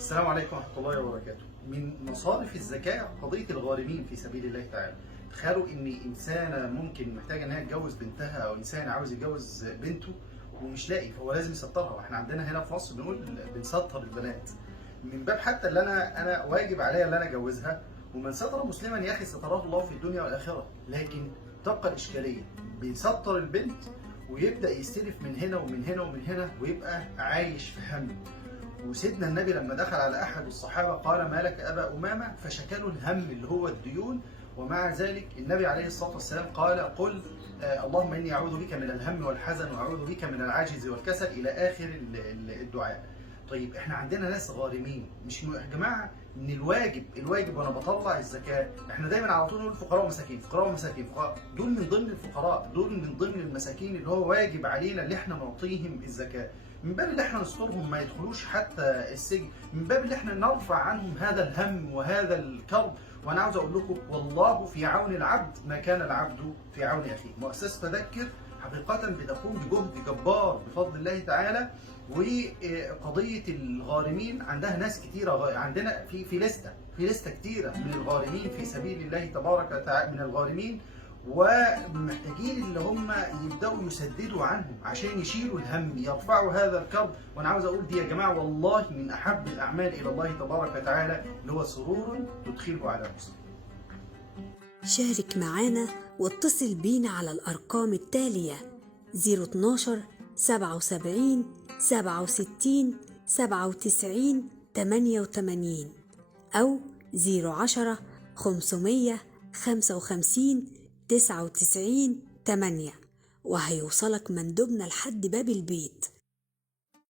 السلام عليكم ورحمة الله وبركاته. من مصارف الزكاة قضية الغارمين في سبيل الله تعالى. تخيلوا إن إنسانة ممكن محتاجة إنها تجوز بنتها، أو إنسان عاوز يجوز بنته ومش لاقي، فهو لازم يسطرها. وإحنا عندنا هنا في مصر بنقول بنسطر البنات. من باب حتى اللي أنا واجب عليا إن أنا أجوزها، ومن ستر مسلما يا أخي ستراه الله في الدنيا والآخرة. لكن تبقى الإشكالية، بيسطر البنت ويبدأ يستلف من هنا ومن هنا ومن هنا، ويبقى عايش في هم. وسيدنا النبي لما دخل على احد الصحابه قال: ما لك ابا امامه؟ فشكى له الهم اللي هو الديون. ومع ذلك النبي عليه الصلاه والسلام قال: قل اللهم اني اعوذ بك من الهم والحزن واعوذ بك من العجز والكسل الى اخر الدعاء. طيب احنا عندنا ناس غارمين، مش يا جماعه ان الواجب وانا بطلع الزكاه، احنا دايما على طول نقول فقراء ومساكين، فقراء ومساكين، فقراء. دول من ضمن الفقراء، دول من ضمن المساكين اللي هو واجب علينا اللي احنا نعطيهم الزكاه. من باب اللي احنا نسترهم ما يدخلوش حتى السجن، من باب اللي احنا نرفع عنهم هذا الهم وهذا الكرب. وانا عاوز اقول لكم والله في عون العبد ما كان العبد في عون اخيه. مؤسسه فذكر حقيقه بتقوم بجهد جبار بفضل الله تعالى. وقضيه الغارمين عندها ناس كتيره، عندنا في لسته كتيره من الغارمين في سبيل الله تبارك وتعالى، من الغارمين ومحتاجين اللي هم يبداوا يسددوا عنهم عشان يشيلوا الهم، يرفعوا هذا الكرب. وانا عاوز اقول دي يا جماعه والله من احب الاعمال الى الله تبارك وتعالى، اللي هو سرور تدخله على مسلم. شارك معانا واتصل بينا على الأرقام التالية: 012 77 67 97 88 أو 010 555 99 8، وهيوصلك مندوبنا لحد باب البيت.